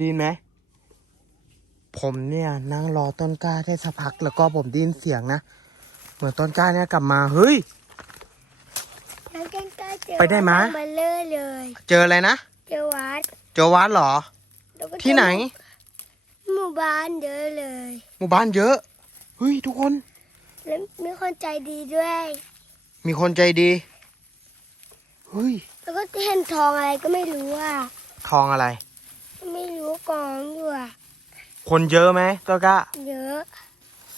ดีไหมผมเนี่ยนั่งรอต้นกล้าได้สักพักแล้วก็ผมได้ยินเสียงนะ เหมือนต้นกล้าเนี่ยกลับมา เฮ้ยแล้วกันก็เจอไปได้ไหมวัดมาเลอะเลยเจออะไรนะ เจอวัดเจอวัดเหรอ แล้วก็เจอที่ไหน หมู่บ้านเยอะเลย หมู่บ้านเยอะ เฮ้ย ทุกคน แล้วมีคนใจดีด้วย มีคนใจดี เฮ้ย แล้วก็เห็นทองอะไรก็ไม่รู้อะ ทองอะไร ไม่รู้กองอยู่อะคนเยอะไหมต้นกล้าเยอะ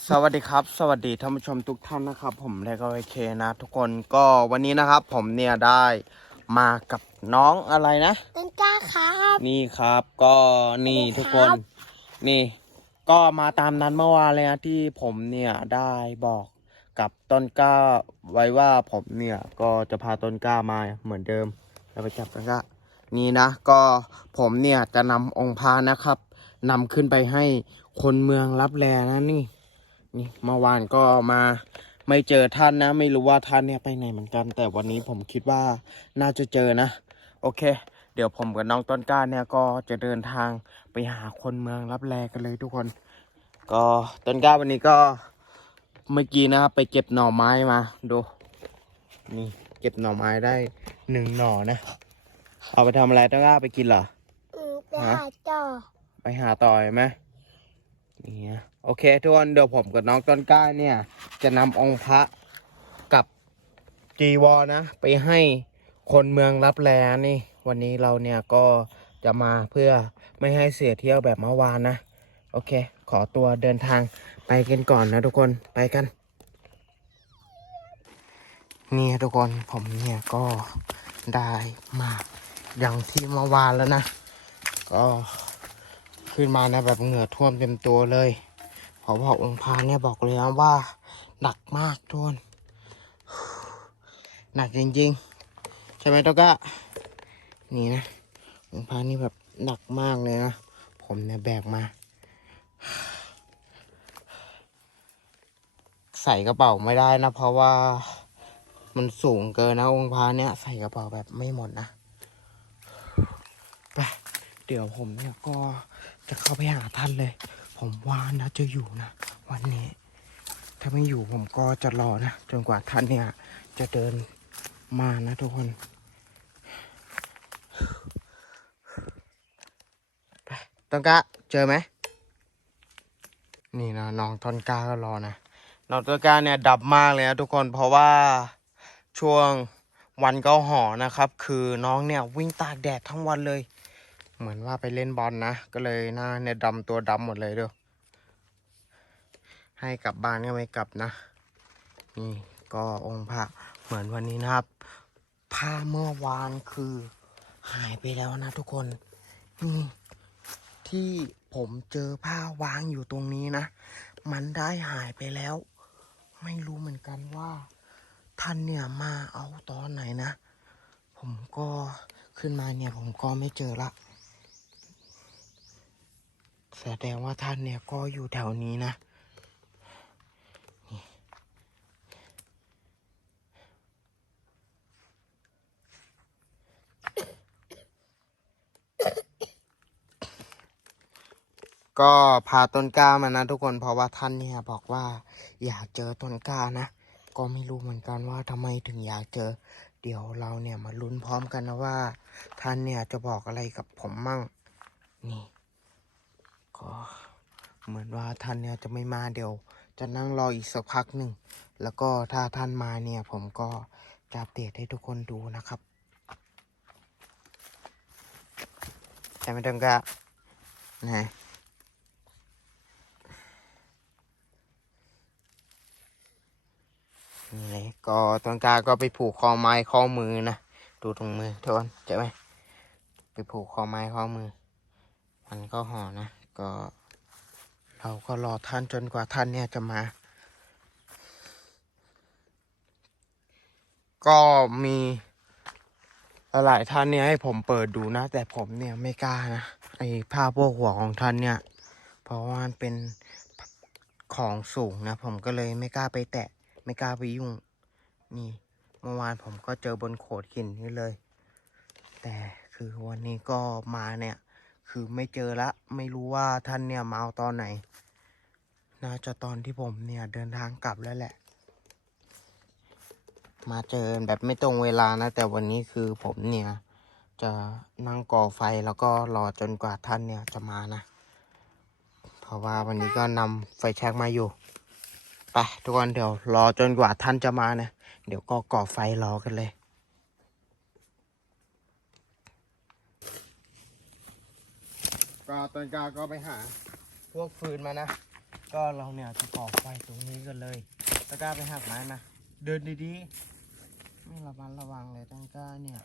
สวัสดีครับ สวัสดีท่านผู้ชมทุกท่านนะครับ ผมเลโกเคนะ ทุกคนก็วันนี้นะครับ ผมเนี่ยได้มากับน้องอะไรนะ ต้นกล้าครับนี่ครับก็นี่ทุกคนครับนี่ ก็มาตามนั้นเมื่อวานเลยนะที่ผมเนี่ยได้บอกกับต้นกล้าไว้ว่าผมเนี่ยก็จะพาต้นกล้ามาเหมือนเดิมแล้วไปจับต้นกล้า นี่นะ ก็ผมเนี่ยจะนำองค์พระนะครับนำขึ้นไปให้คนเมืองรับแลนะนี่ นี่เมื่อวานก็มาไม่เจอท่านนะ ไม่รู้ว่าท่านเนี่ยไปไหนเหมือนกัน แต่วันนี้ผมคิดว่าน่าจะเจอนะ โอเค เดี๋ยวผมกับน้องต้นกล้าเนี่ยก็จะเดินทางไปหาคนเมืองรับแลกันเลยทุกคน ก็ต้นกล้าวันนี้ก็เมื่อกี้นะครับไปเก็บหน่อไม้มาดูนี่เก็บหน่อไม้ได้หนึ่งหน่อนะ เอาไปทำอะไรต้นกล้าไปกินเหรออืมไปหาต่อไปหาต่อยไหมนี่นะโอเคทุกคนเดี๋ยวผมกับน้องต้นกล้าเนี่ย จะนำองค์พระกับจีวรนะ ไปให้คนเมืองรับแลนี่ วันนี้เราเนี่ยก็จะมาเพื่อไม่ให้เสียเที่ยวแบบเมื่อวานนะ โอเค ขอตัวเดินทางไปกันก่อนนะทุกคนไปกันนี่ทุกคนผมเนี่ยก็ได้มา อย่างที่เมื่อวานแล้วนะ ก็ขึ้นมานะแบบเหงื่อท่วมเต็มตัวเลยเพอบอกองค์พระเนี่ยบอกเลยนะว่าหนักมากทุนหนักจริงๆ ใช่ไหมตกะนี่นะองค์พระนี่แบบหนักมากเลยนะ ผมเนี่ยแบกมา ใส่กระเป๋าไม่ได้นะ เพราะว่ามันสูงเกินนะองค์พระเนี่ย ใส่กระเป๋าแบบไม่หมดนะ เดี๋ยวผมเนี่ยก็จะเข้าไปหาท่านเลย ผมว่านะจะอยู่นะ วันนี้ ถ้าไม่อยู่ผมก็จะรอนะ จนกว่าท่านเนี่ย จะเดินมานะทุกคนไปต้นกะเจอไหมนี่นะน้องต้นกาก็รอนะน้องต้นกาเนี่ยดับมากเลยนะทุกคนเพราะว่าช่วงวันเกาหอนะครับ คือน้องเนี่ยวิ่งตากแดดทั้งวันเลย เหมือนว่าไปเล่นบอลนะ ก็เลยหน้าเนี่ยดำตัวดำหมดเลยเด้อให้กลับบ้านก็ไม่กลับนะ นี่ก็องค์พระเหมือนวันนี้นะครับผ้าเมื่อวานคือหายไปแล้วนะทุกคนนี่ที่ผมเจอผ้าวางอยู่ตรงนี้นะ มันได้หายไปแล้ว ไม่รู้เหมือนกันว่าท่านเนี่ยมาเอาตอนไหนนะ ผมก็ขึ้นมาเนี่ยผมก็ไม่เจอละ แสดงว่าท่านเนี่ยก็อยู่แถวนี้นะก็พาต้นกล้ามานะทุกคนเพราะว่าท่านเนี่ยบอกว่าอยากเจอต้นกล้านะ ก็ไม่รู้เหมือนกันว่าทำไมถึงอยากเจอ เดี๋ยวเราเนี่ยมาลุ้นพร้อมกันนะว่า ท่านเนี่ยจะบอกอะไรกับผมมั่งนี่ เหมือนว่าท่านเนี่ยจะไม่มาเดี๋ยว จะนั่งรออีกสักพักหนึ่ง แล้วก็ถ้าท่านมาเนี่ยผมก็จะอัปเดตให้ทุกคนดูนะครับใช่ไหมตังกะไหนนี่ก็ตังกาก็ไปผูกคอไม้ข้อมือนะ ดูตรงมือทุกคนเจอไหมไปผูกคอไม้ข้อมือ มันก็ห่อนะ ก็ เราก็รอท่านจนกว่าท่านเนี่ยจะมา ก็มีหลายท่านเนี่ยให้ผมเปิดดูนะ แต่ผมเนี่ยไม่กล้านะไอ้ผ้าโพกหัวของท่านเนี่ย เพราะว่ามันเป็นของสูงนะ ผมก็เลยไม่กล้าไปแตะ ไม่กล้าไปยุ่ง นี่เมื่อวานผมก็เจอบนโขดหินนี่เลย แต่คือวันนี้ก็มาเนี่ย คือไม่เจอละ ไม่รู้ว่าท่านเนี่ยมาเอาตอนไหน น่าจะตอนที่ผมเนี่ยเดินทางกลับแล้วแหละ มาเจอแบบไม่ตรงเวลานะ แต่วันนี้คือผมเนี่ย จะนั่งก่อไฟแล้วก็รอจนกว่าท่านเนี่ยจะมานะ เพราะว่าวันนี้ก็นำไฟแช็กมาอยู่ไปทุกคนเดี๋ยวรอจนกว่าท่านจะมานะ เดี๋ยวก็ก่อไฟรอกันเลย ก็ตอนกล้าก็ไปหา พวกฟืนมานะ ก็เราเนี่ยจะก่อไฟตรงนี้กันเลยต้นกล้าไปหักไม้มา เดินดีๆ ไม่ระมัดระวังเลยต้นกล้าเนี่ย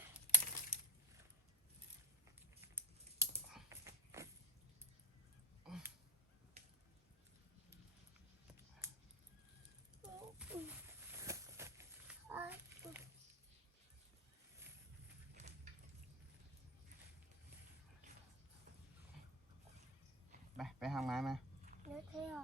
ไปไปหักไม้มา เนื้อเที่ยว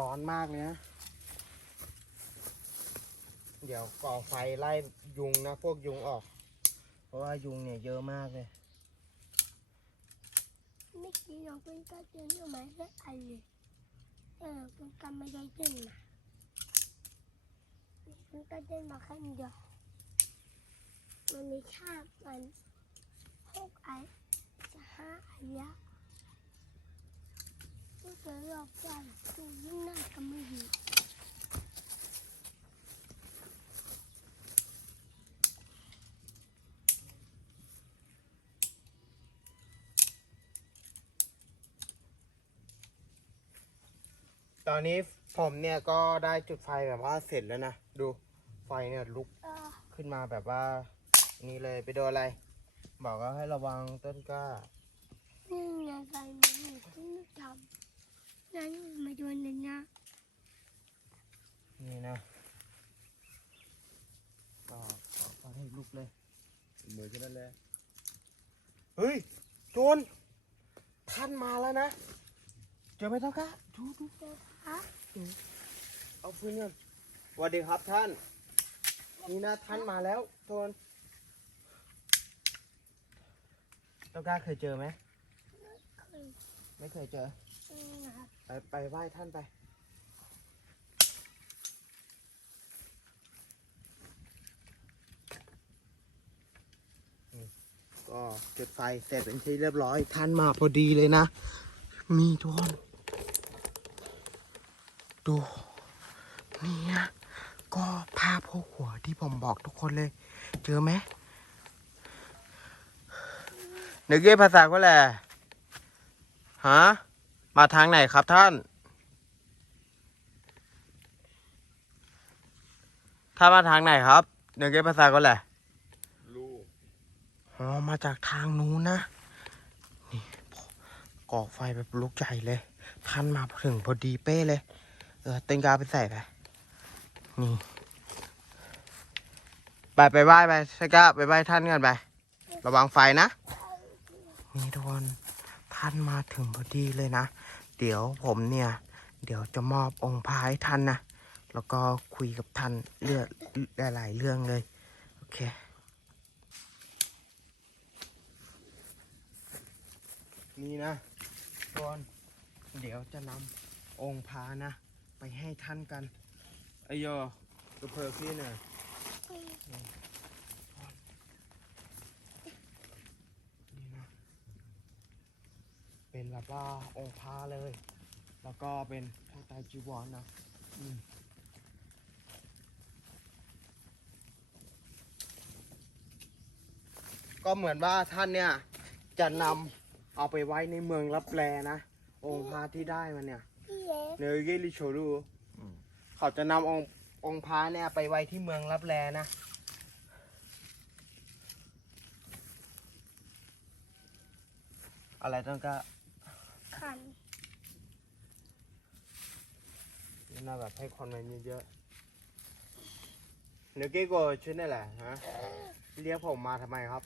ร้อนมากเลยนะเดี๋ยวก่อไฟไล่ยุงนะ พวกยุงออก เพราะว่ายุงเนี่ยเยอะมากเลยไม่กินน้องเป็นก็เดินออกมาสักอันเลยแต่น้องเป็นก็ไม่ได้เดินมาเป็นก็เดินมาแค่เดียวมันมีชาติมันหกอันจะห้าอัน ละก็จะรอบกันดูยิ่งหน้าก็ไม่ดีตอนนี้ผมเนี่ยก็ได้จุดไฟแบบว่าเสร็จแล้วนะ ดูไฟเนี่ยลุกเออขึ้นมาแบบว่า นี่เลยไปโดนอะไร บอกว่าให้ระวังต้นกล้า นี่ไงกันมันอยู่ที่ไม่ทำ นั่นมาโดนเลยนะนี่นะก็ขอขอให้ลุกเลยมือขึ้นนั่นเลยเฮ้ยโจรท่านมาแล้วนะเจอไหมต้นกล้าดูดูเจ้าคะเอาฟืนก่อนสวัสดีครับท่าน นี่นะท่านมาแล้วโจรต้นกล้าเคยเจอไหมเคยไม่เคยเจออืมนะครับ ไปไหว้ท่านไป ก็จุดไฟเสร็จเป็นที่เรียบร้อย ท่านมาพอดีเลยนะ มีทุกคนดูนี่นะ ก็ภาพพวกหัวที่ผมบอกทุกคนเลย เจอไหมนึกเย่ภาษาก็แหละฮะ มาทางไหนครับท่าน ถ้านมาทางไหนครับเนึกเย่ภาษาก็แหละลูกอ๋อมาจากทางนู้นนะ นี่ก่อไฟแบบลุกใหญ่เลย ท่านมาถึงพอดีเป้เลย เออเต็งกาไปใส่ไป นี่ ไปไปไหว้ไปสก้าไปไหว้ท่านกันไประวังไฟนะ นี่ทุกคนท่านมาถึงพอดีเลยนะ เดี๋ยวผมเนี่ย เดี๋ยวจะมอบองค์พระให้ท่านนะ แล้วก็คุยกับท่านเรื่องหลายๆเรื่องเลย โอเคนี่นะทุกคนเดี๋ยวจะนำองค์พระนะ ไปให้ท่านกันไอโยตัวเพอพี่เนี่ยนี่นะ เป็นแบบว่าองค์พระเลย แล้วก็เป็นพระไตรจีวรนะอืมก็เหมือนว่าท่านเนี่ยจะนเอาไปไว้ในเมืองรับแลนะ องค์พระที่ได้มาเนี่ยพี่เล็กเนยเกลิโชรูเขาจะนำองค์องค์พระเนี่ยไปไว้ที่เมืองรับแลนะอะไรต้องก็ ขันน่าแบบให้คนมันเยอะๆเนยเกโกชื่อนี่แหละฮะเรียกผมมาทำไมครับ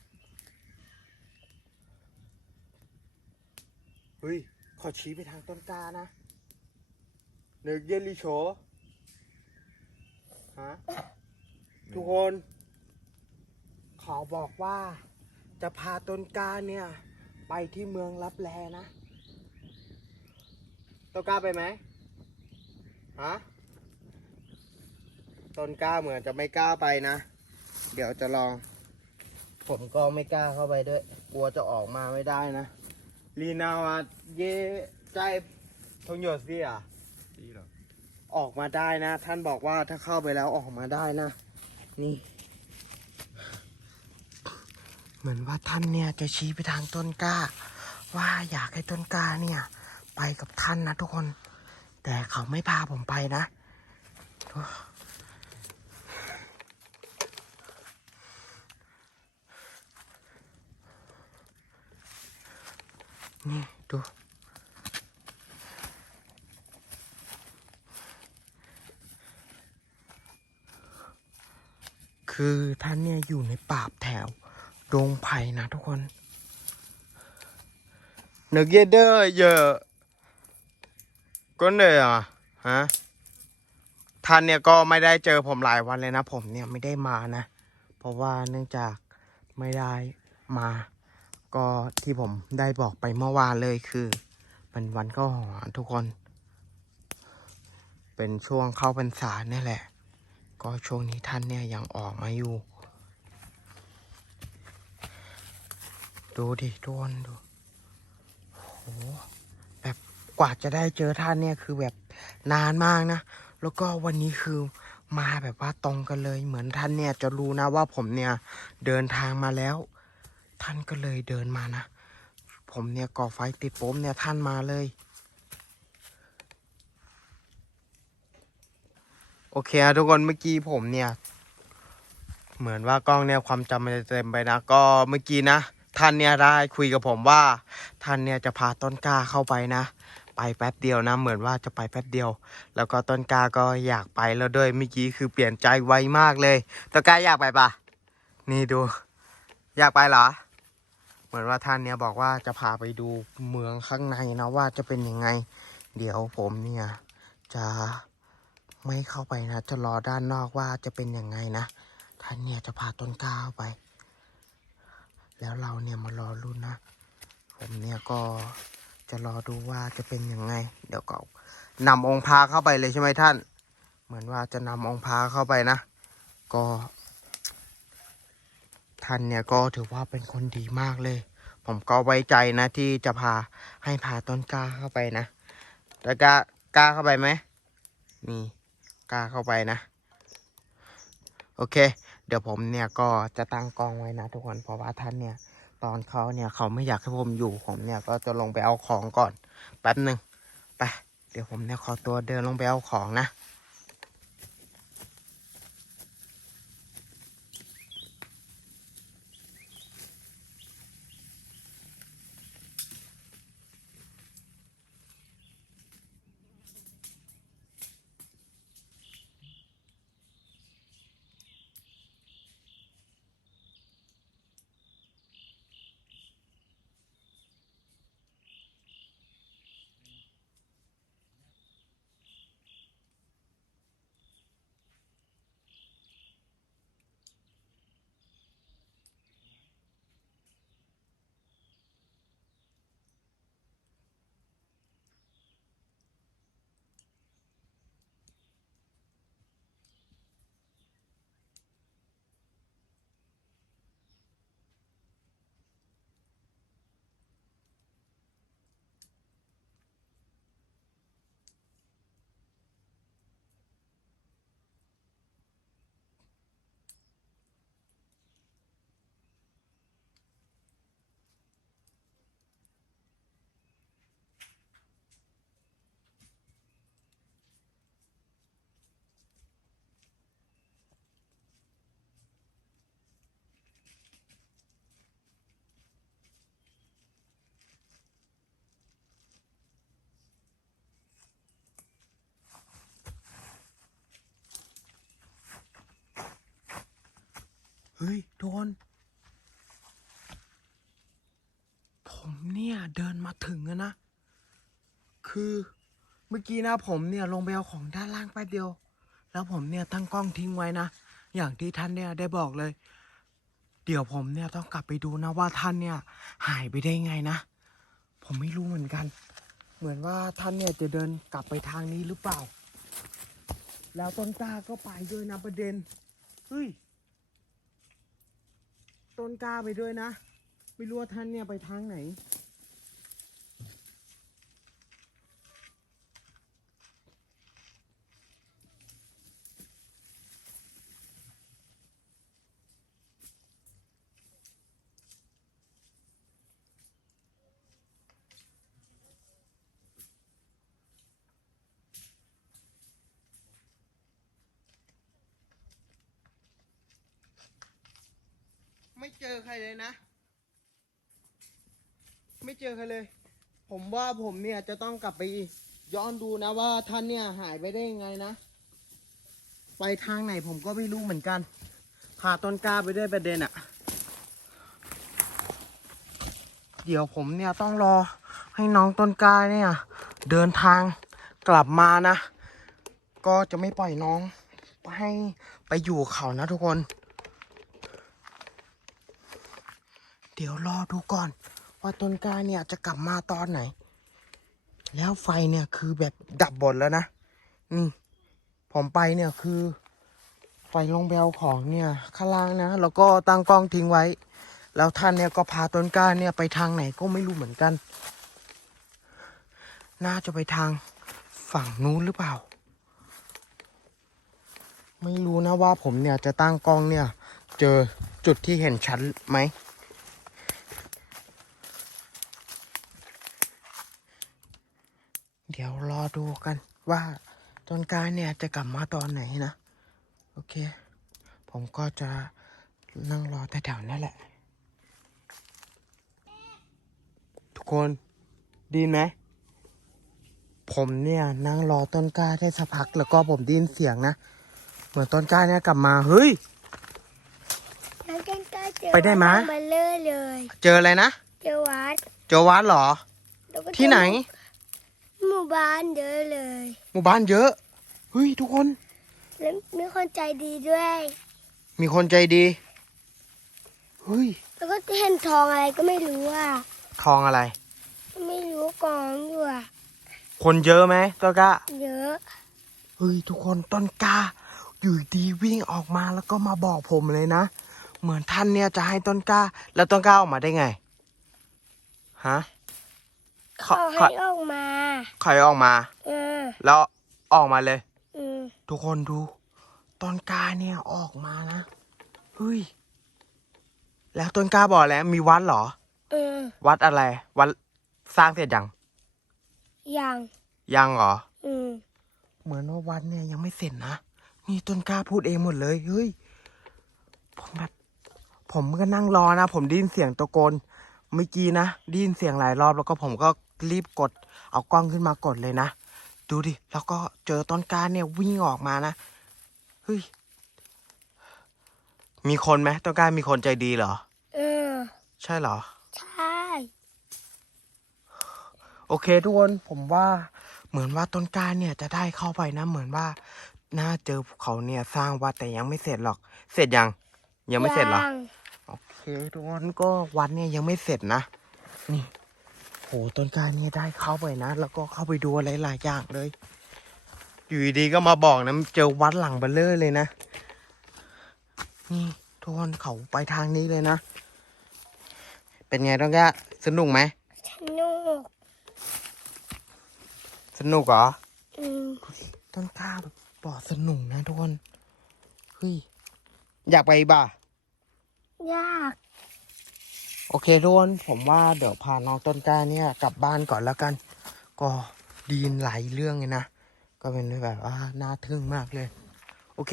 เฮ้ยขอชี้ไปทางต้นกล้านะเนยเกลิโชฮะทุกคนเขาบอกว่าจะพาต้นกล้าเนี่ย ไปที่เมืองรับแลนะ ต้นกล้าไปไหมฮะต้นกล้าเหมือนจะไม่กล้าไปนะ เดี๋ยวจะลอง ผมก็ไม่กล้าเข้าไปด้วย กลัวจะออกมาไม่ได้นะลีนาวาเย่ใจทงหยดสิอะดีเหรอออกมาได้นะ ท่านบอกว่าถ้าเข้าไปแล้วออกมาได้นะ นี่ เหมือนว่าท่านเนี่ยจะชี้ไปทางต้นกล้า ว่าอยากให้ต้นกล้าเนี่ย ไปกับท่านนะทุกคน แต่เขาไม่พาผมไปนะ นี่ ดู คือท่านเนี่ยอยู่ในป่าแถวดงไผ่นะทุกคนเนกเยเดอร์เยอะ ก็เลยอะฮะท่านเนี่ยก็ไม่ได้เจอผมหลายวันเลยนะ ผมเนี่ยไม่ได้มานะ เพราะว่าเนื่องจากไม่ได้มา ก็ที่ผมได้บอกไปเมื่อวานเลยคือ เป็นวันเข้าหอทุกคน เป็นช่วงเข้าพรรษาเนี่ยแหละ ก็ช่วงนี้ท่านเนี่ยยังออกมาอยู่ ดูดิทุกคนดูโอ้โห กว่าจะได้เจอท่านเนี่ยคือแบบนานมากนะ แล้วก็วันนี้คือมาแบบว่าตรงกันเลย เหมือนท่านเนี่ยจะรู้นะว่าผมเนี่ยเดินทางมาแล้ว ท่านก็เลยเดินมานะ ผมเนี่ยก่อไฟติดปุ๊บเนี่ยท่านมาเลย โอเคนะทุกคนเมื่อกี้ผมเนี่ย เหมือนว่ากล้องเนี่ยความจำมันจะเต็มไปนะ ก็เมื่อกี้นะท่านเนี่ยได้คุยกับผมว่า ท่านเนี่ยจะพาต้นกล้าเข้าไปนะ ไปแป๊บเดียวนะ เหมือนว่าจะไปแป๊บเดียว แล้วก็ต้นกาก็อยากไปแล้วด้วยเมื่อกี้คือเปลี่ยนใจไวมากเลยต้นกาอยากไปปะนี่ดู อยากไปเหรอ เหมือนว่าท่านเนี่ยบอกว่าจะพาไปดูเมืองข้างในนะว่าจะเป็นยังไง เดี๋ยวผมเนี่ยจะไม่เข้าไปนะ จะรอด้านนอกว่าจะเป็นยังไงนะท่านเนี่ยจะพาต้นกล้าไป แล้วเราเนี่ยมารอรุ่นนะ ผมเนี่ยก็ จะรอดูว่าจะเป็นยังไง เดี๋ยวก็นำองค์พระเข้าไปเลยใช่ไหมท่าน เหมือนว่าจะนำองค์พระเข้าไปนะ ก็ ท่านเนี่ยก็ถือว่าเป็นคนดีมากเลย ผมก็ไว้ใจนะที่จะพาให้พาต้นกล้าเข้าไปนะแล้วกล้ากล้าเข้าไปไหมนี่กล้าเข้าไปนะ โอเค เดี๋ยวผมเนี่ยก็จะตั้งกล้องไว้นะทุกคนเพราะว่าท่านเนี่ย ตอนเขาเนี่ยเขาไม่อยากให้ผมอยู่ผมเนี่ยก็จะลงไปเอาของก่อนแป๊บหนึ่งไปเดี๋ยวผมเนี่ยขอตัวเดินลงไปเอาของนะ เฮ้ยทุกคน ผมเนี่ยเดินมาถึงแล้วนะ คือเมื่อกี้นะผมเนี่ยลงไปเอาของด้านล่างแป๊บเดียว แล้วผมเนี่ยตั้งกล้องทิ้งไว้นะ อย่างที่ท่านเนี่ยได้บอกเลย เดี๋ยวผมเนี่ยต้องกลับไปดูนะว่าท่านเนี่ยหายไปได้ไงนะ ผมไม่รู้เหมือนกัน เหมือนว่าท่านเนี่ยจะเดินกลับไปทางนี้หรือเปล่า แล้วต้นกล้าก็ไปด้วยนะประเด็นเฮ้ย ต้นกล้าไปด้วยนะ ไม่รู้ว่าท่านเนี่ยไปทางไหน ไม่เจอใครเลยนะ ไม่เจอใครเลย ผมว่าผมเนี่ยจะต้องกลับไปย้อนดูนะว่าท่านเนี่ยหายไปได้ยังไงนะ ไปทางไหนผมก็ไม่รู้เหมือนกันพาต้นกล้าไปด้วยประเด็นอะเดี๋ยวผมเนี่ยต้องรอให้น้องต้นกล้าเนี่ย เดินทางกลับมานะ ก็จะไม่ปล่อยน้องให้ไปอยู่เขานะทุกคน เดี๋ยวรอดูก่อน ว่าต้นกล้าเนี่ยจะกลับมาตอนไหน แล้วไฟเนี่ยคือแบบดับหมดแล้วนะ นี่ ผมไปเนี่ยคือ ไฟลงไปเอาของเนี่ยข้างล่างนะ แล้วก็ตั้งกล้องทิ้งไว้ แล้วท่านเนี่ยก็พาต้นกล้าเนี่ยไปทางไหนก็ไม่รู้เหมือนกัน น่าจะไปทางฝั่งนู้นหรือเปล่า ไม่รู้นะว่าผมเนี่ยจะตั้งกล้องเนี่ย เจอจุดที่เห็นชัดไหม เดี๋ยวร อดูกันว่าต้นกล้าเนี่ยจะกลับมาตอนไหนนะ โอเค ผมก็จะนั่งรอแต่แถวนั่นแหละ ทุกคนไดีไหมผมเนี่ยนั่งรอต้นกล้าได้สักพักแล้วก็ผมได้ยินเสียงนะเหมือนต้นกล้าเนี่ยกลับมาเฮ้ยแล้วก็ก็เจอไปได้ไหมวัดมาเลื่อเลย เจออะไรนะ เจอวัด เจอวัดเหรอแล้วก็เจอที่ไหน หมู่บ้านเยอะเลยหมู่บ้านเยอะเฮ้ยทุกคน แล้วมีคนใจดีด้วย มีคนใจดีเฮ้ยแล้วก็เห็นทองอะไรก็ไม่รู้อะทองอะไร ไม่รู้กองอยู่อะคนเยอะไหมต้นกล้าเยอะเฮ้ยทุกคนต้นกล้า อยู่ดีวิ่งออกมาแล้วก็มาบอกผมเลยนะ เหมือนท่านเนี่ยจะให้ต้นกล้า แล้วต้นกล้าออกมาได้ไงฮะเขาเขาให้ออกมาใครออกมาเออแล้วออกมาเลยอืมทุกคนดูต้นกล้าเนี่ยออกมานะเฮ้ยแล้วต้นกล้าบอกแล้วมีวัดเหรอ เออวัดอะไร วัดสร้างเสร็จยังอย่างยังเหรอ อืมเหมือนว่าวัดเนี่ยยังไม่เสร็จนะ นี่ต้นกล้าพูดเองหมดเลย เฮ้ย ผมแบบ ผมก็นั่งรอนะ ผมได้ยินเสียงตะโกนเมื่อกี้นะได้ยินเสียงหลายรอบแล้วก็ผมก็ รีบกด เอากล้องขึ้นมากดเลยนะ ดูดิ แล้วก็เจอต้นกล้าเนี่ยวิ่งออกมานะ เฮ้ย มีคนไหมต้นกล้ามีคนใจดีเหรอ เออ ใช่เหรอ ใช่ โอเคทุกคน ผมว่า เหมือนว่าต้นกล้าเนี่ยจะได้เข้าไปนะ เหมือนว่า น่าเจอภูเขาเนี่ยสร้างวัดแต่ยังไม่เสร็จหรอก เสร็จยัง ยังไม่เสร็จเหรอยังโอเคทุกคนก็วัดเนี่ยยังไม่เสร็จนะ นี่ โหต้นกล้าเนี่ยได้เข้าไปนะ แล้วก็เข้าไปดูอะไรหลายอย่างเลย อยู่ดีๆก็มาบอกนะเจอวัดหลังเบลเลอร์เลยนะ นี่ทุกคนเขาไปทางนี้เลยนะ เป็นไงต้นกล้าสนุกไหมสนุก สนุกเหรออืมต้นกล้าแบบบอกสนุกนะทุกคนเฮ้ยอยากไปบ่ายาก โอเคทุกคนผมว่าเดี๋ยวพาน้องต้นกล้าเนี่ยกลับบ้านก่อนแล้วกัน ก็ไดีนหลายเรื่องเลยนะ ก็เป็นแบบว่าน่าทึ่งมากเลย โอเค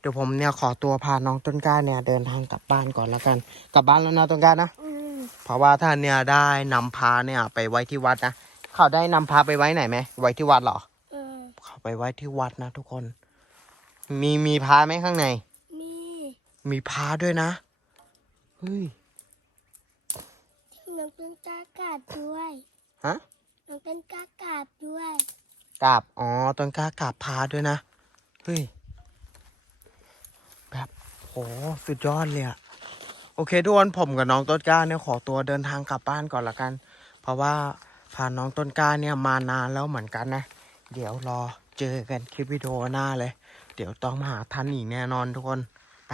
เดี๋ยวผมเนี่ยขอตัวพาน้องต้นกล้าเนี่ยเดินทางกลับบ้านก่อนแล้วกัน กลับบ้านแล้วนะต้นกล้านะอืมเพราะว่าท่านเนี่ยได้นำพาเนี่ยไปไว้ที่วัดนะเขาได้นำพาไปไว้ไหนไหมไว้ที่วัดเหรอเออเขาไปไว้ที่วัดนะทุกคน มีมีพาไหมข้างใน มี มีพาด้วยนะเฮ้ยน้องต้น กล้ากราบด้วยฮะน้องต้นกล้ากราบด้วยกราบอ๋อต้นกล้ากราบพาด้วยนะเฮ้ยแบบโหสุดยอดเลยอะโอเคทุกคนผมกับน้องต้นกล้าเนี่ยขอตัวเดินทางกลับบ้านก่อนละกัน เพราะว่าพาน้องต้นกล้าเนี่ยมานานแล้วเหมือนกันนะ เดี๋ยวรอเจอกันคลิปวิดีโอหน้าเลย เดี๋ยวต้องมาหาท่านอีกแน่นอนทุกคนไป